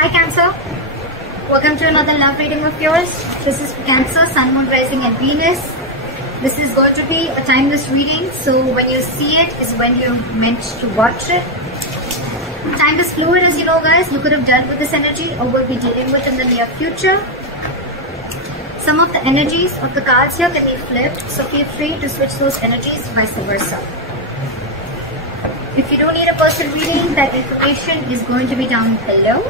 Hi Cancer, welcome to another love reading of yours. This is for Cancer, Sun, Moon, Rising and Venus. This is going to be a timeless reading, so when you see it is when you're meant to watch it. Time is fluid, as you know guys. You could have dealt with this energy or will be dealing with in the near future. Some of the energies of the cards here can be flipped, so feel free to switch those energies, vice versa. If you don't need a personal reading, that information is going to be down below.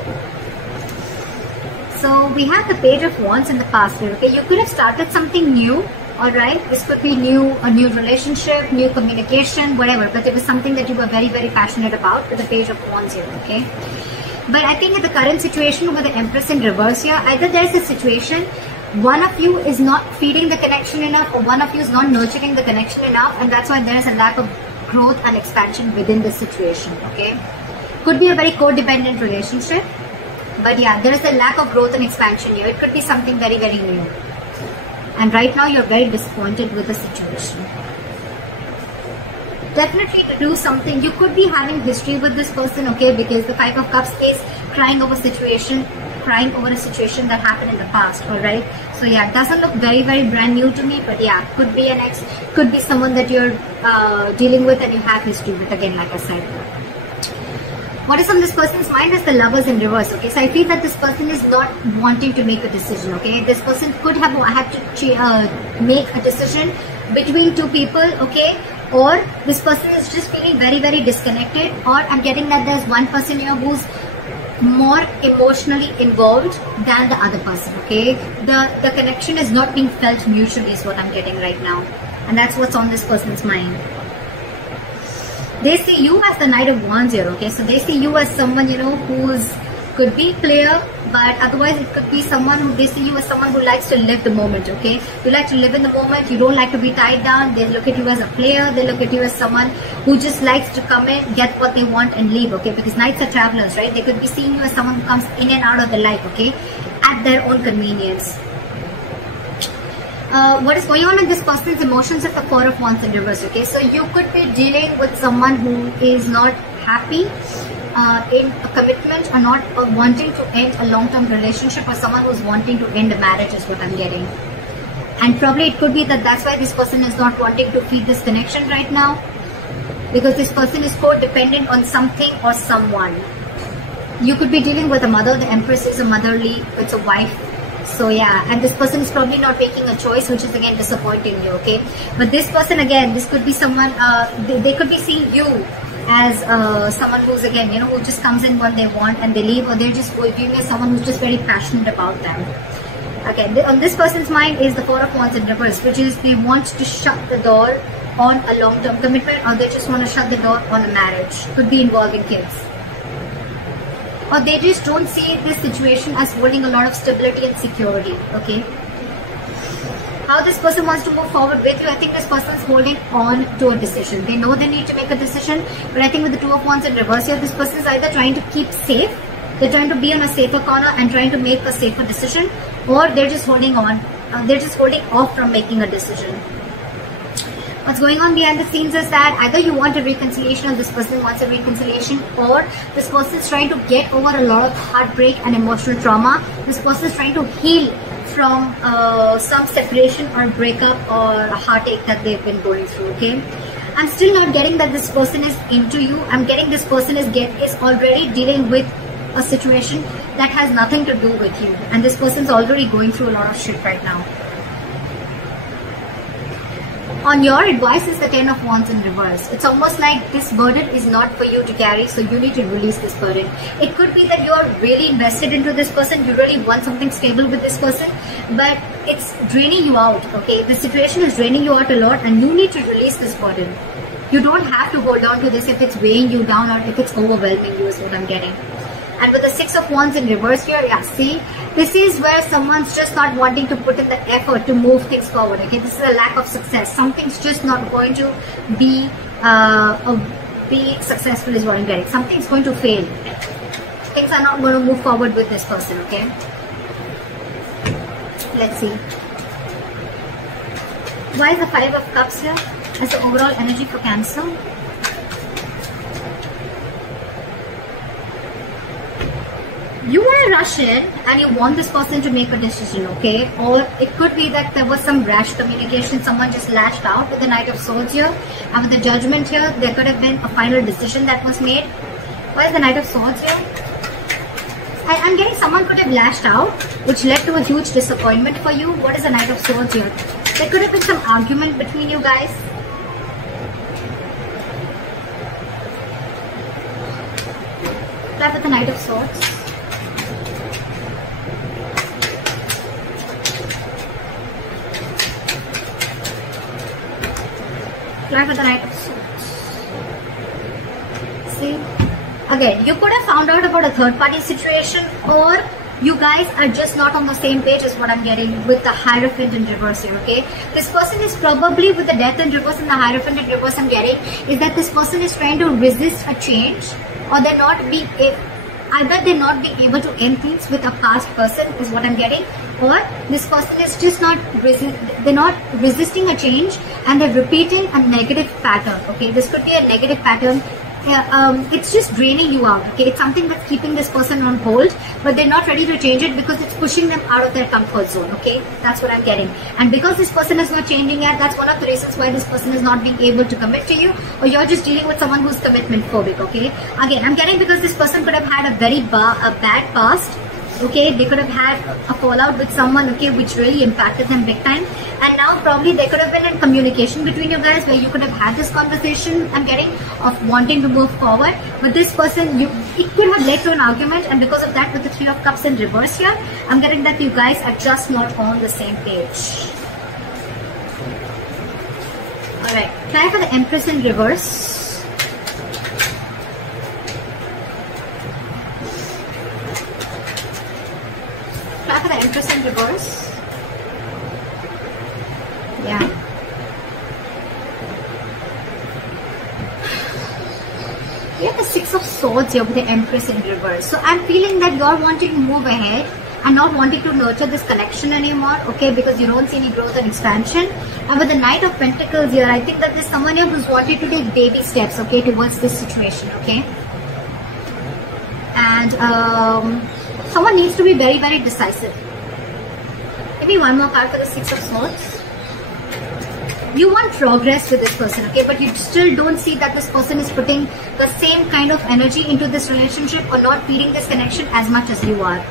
So we have the Page of Wands in the past here, okay? You could have started something new, alright? This could be new, a new relationship, new communication, whatever. But it was something that you were very, very passionate about with the Page of Wands here, okay? But I think in the current situation with the Empress in reverse here, either there's a situation, one of you is not feeding the connection enough or one of you is not nurturing the connection enough, and that's why there's a lack of growth and expansion within the situation, okay? Could be a very codependent relationship. But yeah, there is a lack of growth and expansion here. It could be something very, very new. And right now you're very disappointed with the situation. Definitely to do something. You could be having history with this person, okay? Because the Five of Cups is crying over a situation that happened in the past, alright? So yeah, it doesn't look very, very brand new to me. But yeah, could be an ex, could be someone that you're dealing with and you have history with, again, like I said. What is on this person's mind is the Lovers in reverse, okay? So I feel that this person is not wanting to make a decision, okay? This person could have had to make a decision between two people, okay? Or this person is just feeling very, very disconnected, or I'm getting that there's one person here who's more emotionally involved than the other person, okay? The connection is not being felt mutually is what I'm getting right now. And that's what's on this person's mind. They see you as the Knight of Wands here, okay? So they see you as someone, you know, who's could be player, but otherwise it could be someone who, they see you as someone who likes to live the moment, okay? You like to live in the moment, you don't like to be tied down. They look at you as a player, they look at you as someone who just likes to come in, get what they want and leave, okay? Because Knights are travelers, right? They could be seeing you as someone who comes in and out of their life, okay? At their own convenience. What is going on in this person's emotions is the Four of Wands in reverse, okay? So you could be dealing with someone who is not happy in a commitment or not wanting to end a long-term relationship, or someone who's wanting to end a marriage is what I'm getting. And probably it could be that that's why this person is not wanting to feed this connection right now, because this person is codependent on something or someone. You could be dealing with a mother. The Empress is a motherly, it's a wife. So yeah, and this person is probably not making a choice, which is again disappointing you, okay? But this person, again, this could be someone, they could be seeing you as someone who's, again, you know, who just comes in when they want and they leave, or they're just viewing as someone who's just very passionate about them. Okay, on this person's mind is the Four of Wands in reverse, which is they want to shut the door on a long-term commitment, or they just want to shut the door on a marriage. Could be involving kids. Or they just don't see this situation as holding a lot of stability and security, okay? How this person wants to move forward with you, I think this person is holding on to a decision. They know they need to make a decision, but I think with the Two of Wands in reverse here, this person is either trying to keep safe, they're trying to be on a safer corner and trying to make a safer decision, or they're just holding on, they're just holding off from making a decision. What's going on behind the scenes is that either you want a reconciliation or this person wants a reconciliation, or this person is trying to get over a lot of heartbreak and emotional trauma. This person is trying to heal from some separation or breakup or a heartache that they've been going through, okay? I'm still not getting that this person is into you. I'm getting this person is already dealing with a situation that has nothing to do with you, and this person's already going through a lot of shit right now. On your advice is the Ten of Wands in reverse. It's almost like this burden is not for you to carry, so you need to release this burden. It could be that you are really invested into this person, you really want something stable with this person, but it's draining you out, okay? The situation is draining you out a lot and you need to release this burden. You don't have to hold on to this if it's weighing you down or if it's overwhelming you, is what I'm getting. And with the Six of Wands in reverse here, yeah, see, this is where someone's just not wanting to put in the effort to move things forward, okay? This is a lack of success. Something's just not going to be successful is what I'm getting. Something's going to fail. Things are not going to move forward with this person, okay? Let's see. Why is the Five of Cups here as the overall energy for Cancer? you want to rush in and you want this person to make a decision, okay? Or it could be that there was some rash communication, someone just lashed out with the Knight of Swords here, and with the Judgment here, there could have been a final decision that was made. Why is the Knight of Swords here? I'm getting someone could have lashed out, which led to a huge disappointment for you. What is the Knight of Swords here? There could have been some argument between you guys. Play with the Knight of Swords. Play with the Knight of Swords. See? Again, you could have found out about a third party situation, or you guys are just not on the same page is what I'm getting with the Hierophant in reverse here, okay? This person is probably with the Death in reverse and the Hierophant in reverse I'm getting is that this person is trying to resist a change, or they're not being either they're not being able to end things with a past person is what I'm getting, or this person is just not they're not resisting a change and they're repeating a negative pattern, okay? This could be a negative pattern. It's just draining you out, okay? It's something that's keeping this person on hold, but they're not ready to change it because it's pushing them out of their comfort zone, okay? That's what I'm getting. And because this person is not changing yet, that's one of the reasons why this person is not being able to commit to you, or you're just dealing with someone who's commitment phobic, okay? Again, I'm getting because this person could have had a very bad past, okay? They could have had a fallout with someone, okay, which really impacted them big time. And now probably there could have been a communication between you guys where you could have had this conversation, I'm getting, of wanting to move forward. But this person, it could have led to an argument, and because of that, with the Three of Cups in reverse here, I'm getting that you guys are just not on the same page. Alright, try for the Empress in reverse. Try for the Empress in reverse. Yeah. We have the Six of Swords here with the Empress in reverse. So I'm feeling that you're wanting to move ahead and not wanting to nurture this connection anymore, okay, because you don't see any growth and expansion. And with the Knight of Pentacles here, I think that there's someone here who's wanting to take baby steps, okay, towards this situation, okay. And someone needs to be very, very decisive. Maybe one more card for the Six of Swords. You want progress with this person, okay, but you still don't see that this person is putting the same kind of energy into this relationship or not feeding this connection as much as you are.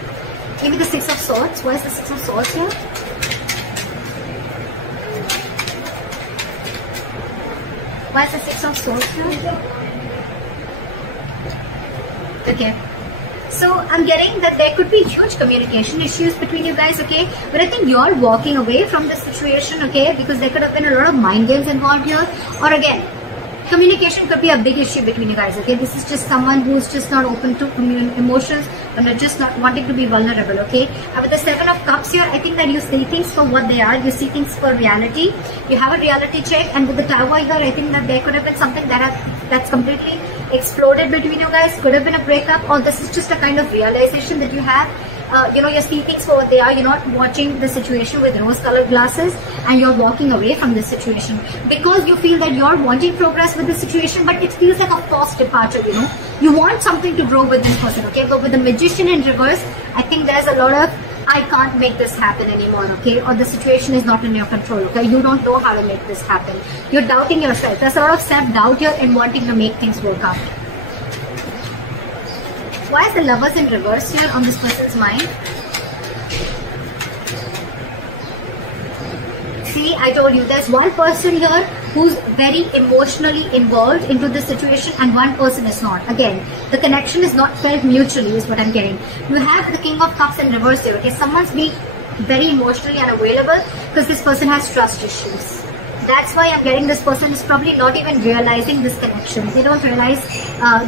Give me the Six of Swords. Why is the Six of Swords here? Why is the Six of Swords here? Okay. So I'm getting that there could be huge communication issues between you guys, okay? But I think you're walking away from this situation, okay? Because there could have been a lot of mind games involved here. Or again, communication could be a big issue between you guys, okay? This is just someone who's just not open to emotions and they're just not wanting to be vulnerable, okay? And with the Seven of Cups here, I think that you see things for what they are. You see things for reality. You have a reality check. And with the Tower here, I think that there could have been something that's completely exploded between you guys. Could have been a breakup, or this is just a kind of realization that you have. You see things for what they are. You're not watching the situation with rose-colored glasses, and you're walking away from this situation because you feel that you're wanting progress with the situation, but it feels like a forced departure, you know. You want something to grow with this person, okay? But with the Magician in reverse, I think there's a lot of, I can't make this happen anymore, okay? Or the situation is not in your control, okay? You don't know how to make this happen. You're doubting yourself. There's a lot of self-doubt here in wanting to make things work out. Why is the Lovers in reverse here on this person's mind? See, I told you, there's one person here who's very emotionally involved into this situation and one person is not. Again, the connection is not felt mutually is what I'm getting. You have the King of Cups in reverse here, okay? Someone's being very emotionally unavailable because this person has trust issues. That's why I'm getting this person is probably not even realizing this connection. They don't realize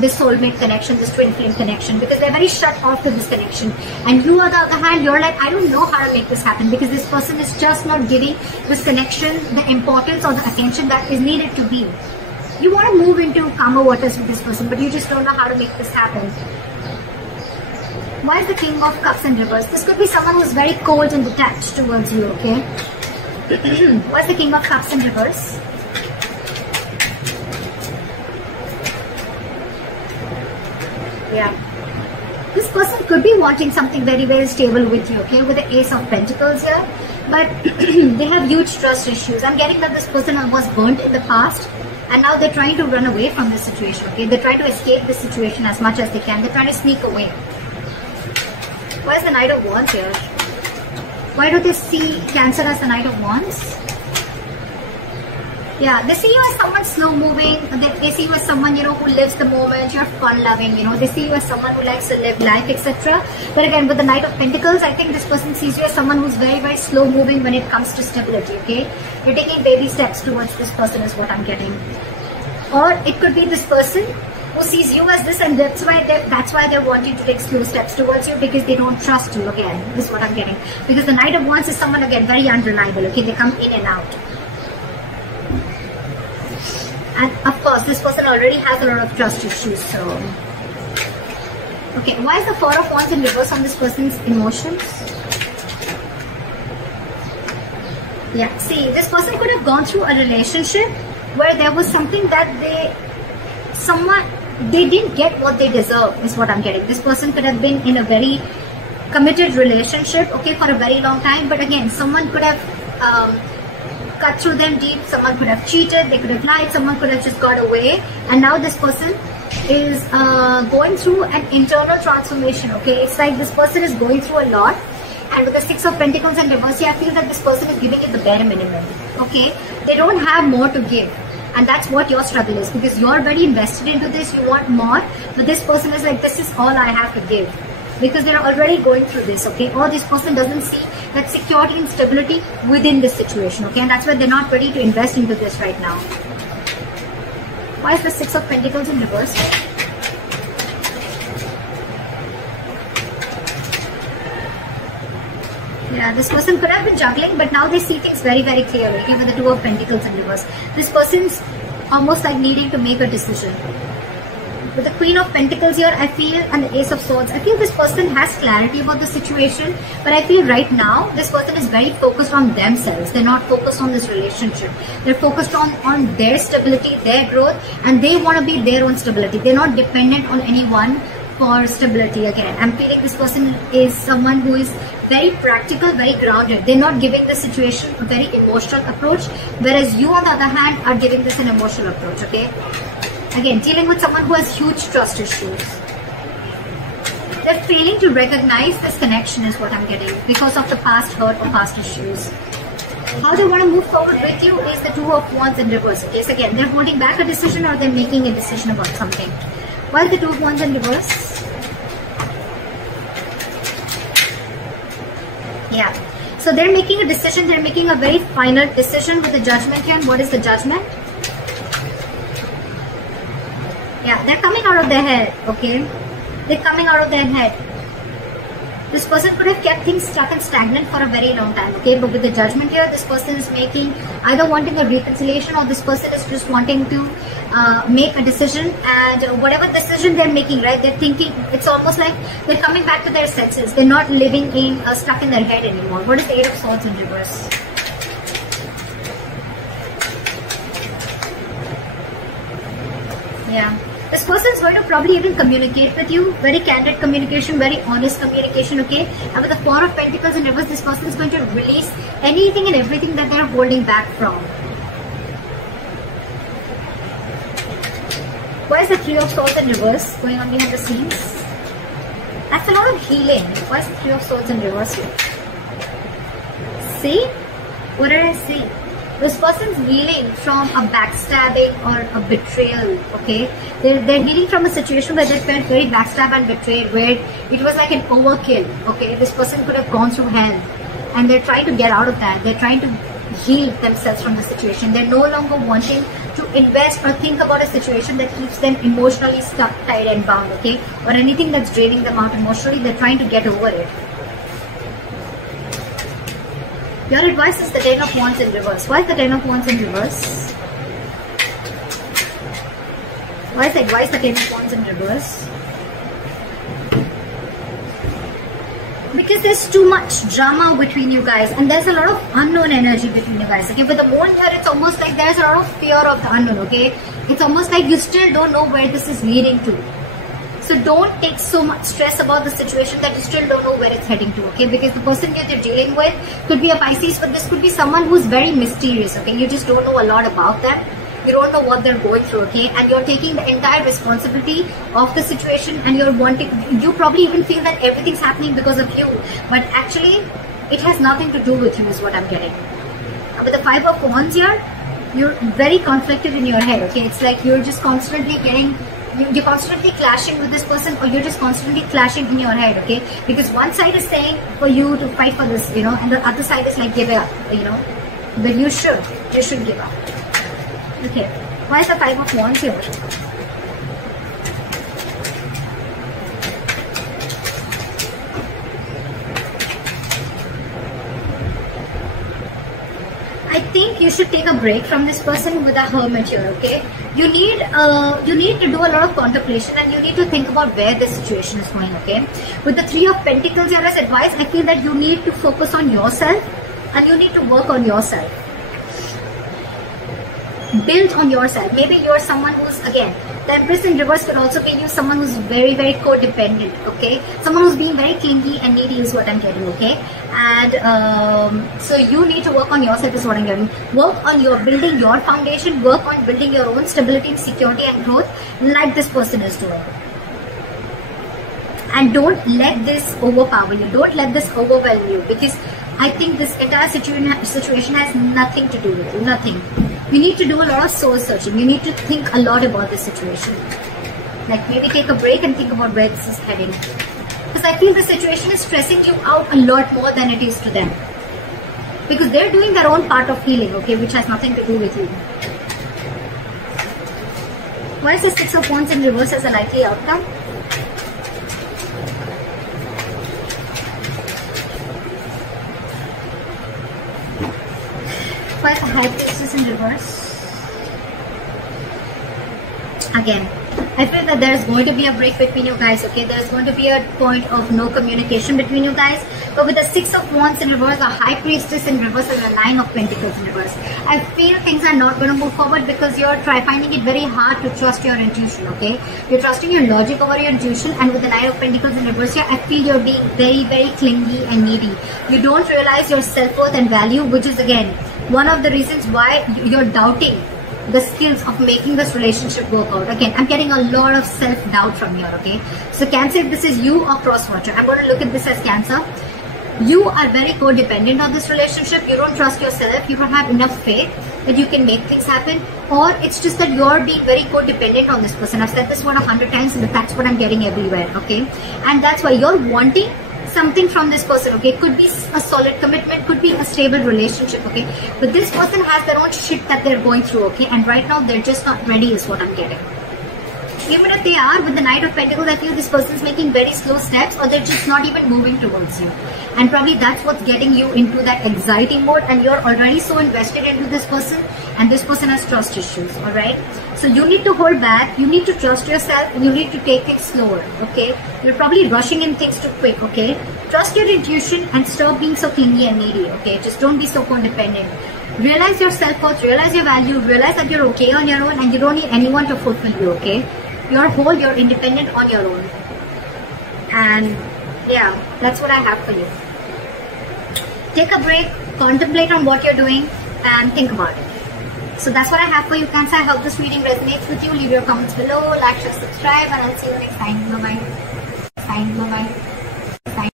this soulmate connection, this twin flame connection, because they're very shut off to this connection. And you, on the other hand, you're like, I don't know how to make this happen because this person is just not giving this connection the importance or the attention that is needed to be. You want to move into calmer waters with this person, but you just don't know how to make this happen. Why is the King of Cups in reverse? This could be someone who's very cold and detached towards you, okay? What's the King of Cups in reverse? Yeah. This person could be wanting something very, very stable with you, okay, with the Ace of Pentacles here. But they have huge trust issues. I'm getting that this person was burnt in the past, and now they're trying to run away from this situation, okay? They're trying to escape this situation as much as they can. They're trying to sneak away. Why is the Knight of Wands here? Why do they see Cancer as the Knight of Wands? Yeah, they see you as someone slow-moving. They see you as someone, you know, who lives the moment. You're fun-loving, you know. They see you as someone who likes to live life, etc. But again, with the Knight of Pentacles, I think this person sees you as someone who's very, very slow-moving when it comes to stability, okay? You're taking baby steps towards this person is what I'm getting. Or it could be this person who sees you as this, and that's why they're wanting to take slow steps towards you, because they don't trust you. Again, this is what I'm getting. Because the Knight of Wands is someone, again, very unreliable, okay? They come in and out. And of course, this person already has a lot of trust issues, so... Okay, why is the Four of Wands in reverse on this person's emotions? Yeah, see, this person could have gone through a relationship where there was something that they didn't get what they deserve, is what I'm getting. This person could have been in a very committed relationship, okay, for a very long time, but again, someone could have cut through them deep, someone could have cheated, they could have lied, someone could have just got away, and now this person is going through an internal transformation, okay? It's like this person is going through a lot, and with the Six of Pentacles and reverse, I feel that this person is giving it the bare minimum, okay? They don't have more to give, and that's what your struggle is, because you're very invested into this, you want more, but this person is like, this is all I have to give, because they're already going through this, okay? Or this person doesn't see that security and stability within this situation, okay? And that's why they're not ready to invest into this right now. Why is the Six of Pentacles in reverse? Yeah, this person could have been juggling, but now they see things very, very clearly, okay, with the Two of Pentacles in reverse. This person's almost like needing to make a decision. With the Queen of Pentacles here, I feel, and the Ace of Swords, I feel this person has clarity about the situation, but I feel right now, this person is very focused on themselves. They're not focused on this relationship. They're focused on their stability, their growth, and they want to be their own stability. They're not dependent on anyone for stability again. I'm feeling this person is someone who is very practical, very grounded. They're not giving the situation a very emotional approach, whereas you, on the other hand, are giving this an emotional approach, okay? Again, dealing with someone who has huge trust issues. They're failing to recognize this connection is what I'm getting because of the past hurt or past issues. How they want to move forward with you is the Two of Wands in reverse. Okay, so again, they're holding back a decision or they're making a decision about something. Why is the Two of Wands in reverse? Yeah. So they're making a decision. They're making a very final decision with the Judgment here. And what is the Judgment? Yeah, they're coming out of their head, okay? They're coming out of their head. This person could have kept things stuck and stagnant for a very long time, okay? But with the Judgment here, this person is making, either wanting a reconciliation or this person is just wanting to make a decision. And whatever decision they're making, right, they're thinking, it's almost like they're coming back to their senses. They're not living in, stuck in their head anymore. What is the Eight of Swords in reverse? Yeah. This person is going to probably even communicate with you. Very candid communication, very honest communication, okay? And with the Four of Pentacles in reverse, this person is going to release anything and everything that they're holding back from. Why is the Three of Swords in reverse going on behind the scenes? That's a lot of healing. Why is the Three of Swords in reverse here? See? What did I see? This person's healing from a backstabbing or a betrayal, okay? They're healing from a situation where they felt very backstabbed and betrayed, where it was like an overkill, okay? This person could have gone through hell and they're trying to get out of that. They're trying to heal themselves from the situation. They're no longer wanting to invest or think about a situation that keeps them emotionally stuck, tied and bound, okay? Or anything that's draining them out emotionally. They're trying to get over it. Your advice is the Ten of Wands in reverse. Why is the Ten of Wands in reverse? Why is the advice the Ten of Wands in reverse? Because there's too much drama between you guys and there's a lot of unknown energy between you guys. Okay, with the Moon here, it's almost like there's a lot of fear of the unknown, okay? It's almost like you still don't know where this is leading to. So don't take so much stress about the situation that you still don't know where it's heading to, okay? Because the person that you're dealing with could be a Pisces, but this could be someone who's very mysterious, okay? You just don't know a lot about them. You don't know what they're going through, okay? And you're taking the entire responsibility of the situation, and you probably even feel that everything's happening because of you. But actually, it has nothing to do with you is what I'm getting. With the 5 of Wands here, you're very conflicted in your head, okay? It's like you're just constantly you're constantly clashing with this person, or you're just constantly clashing in your head, okay? Because one side is saying for you to fight for this, you know, and the other side is like give it up, you know? But you should give up. Okay, why is the 5 of Wands here? I think you should take a break from this person with a Hermit here, okay? You need to do a lot of contemplation, and you need to think about where this situation is going, okay? With the 3 of Pentacles here as advice, I feel that you need to focus on yourself, and you need to work on yourself. Build on yourself. Maybe you're someone who's, again, the Empress in reverse could also mean you someone who's very, very codependent, okay? Someone who's being very clingy and needy is what I'm getting, okay? And so you need to work on yourself is what I'm getting. Work on building your foundation, work on building your own stability, security and growth like this person is doing. And don't let this overpower you. Don't let this overwhelm you, because I think this entire situation has nothing to do with you. Nothing. You need to do a lot of soul searching. You need to think a lot about this situation. Like maybe take a break and think about where this is heading. Because I feel the situation is stressing you out a lot more than it is to them. Because they're doing their own part of healing, okay, which has nothing to do with you. Why is the 6 of Wands in reverse as a likely outcome? Why is the High Priestess in reverse? Again, I feel that there's going to be a break between you guys, okay? There's going to be a point of no communication between you guys. But with the 6 of Wands in reverse, a High Priestess in reverse, and a 9 of Pentacles in reverse, I feel things are not going to move forward because you're finding it very hard to trust your intuition, okay? You're trusting your logic over your intuition, and with the 9 of Pentacles in reverse here, I feel you're being very, very clingy and needy. You don't realize your self-worth and value, which is again one of the reasons why you're doubting the skills of making this relationship work out. Again, I'm getting a lot of self-doubt from here, okay? So Cancer, if this is you or cross-watcher, I'm going to look at this as Cancer. You are very codependent on this relationship. You don't trust yourself. You don't have enough faith that you can make things happen. Or it's just that you're being very codependent on this person. I've said this one 100 times, but that's what I'm getting everywhere, okay? And that's why you're wanting something from this person, okay? Could be a solid commitment, could be a stable relationship, okay? But this person has their own shit that they're going through, okay? And right now they're just not ready is what I'm getting. Even if they are, with the Knight of Pentacles, I feel this person's making very slow steps, or they're just not even moving towards you. And probably that's what's getting you into that anxiety mode, and you're already so invested into this person, and this person has trust issues, alright? So you need to hold back, you need to trust yourself, and you need to take it slower, okay? You're probably rushing in things too quick, okay? Trust your intuition and stop being so clingy and needy, okay? Just don't be so codependent. Realize your self-worth, realize your value, realize that you're okay on your own, and you don't need anyone to fulfill you, okay? You're whole, you're independent on your own. And yeah, that's what I have for you. Take a break, contemplate on what you're doing, and think about it. So that's what I have for you, Cancer. I hope this reading resonates with you. Leave your comments below, like, share, subscribe, and I'll see you next time. Bye-bye. Bye-bye.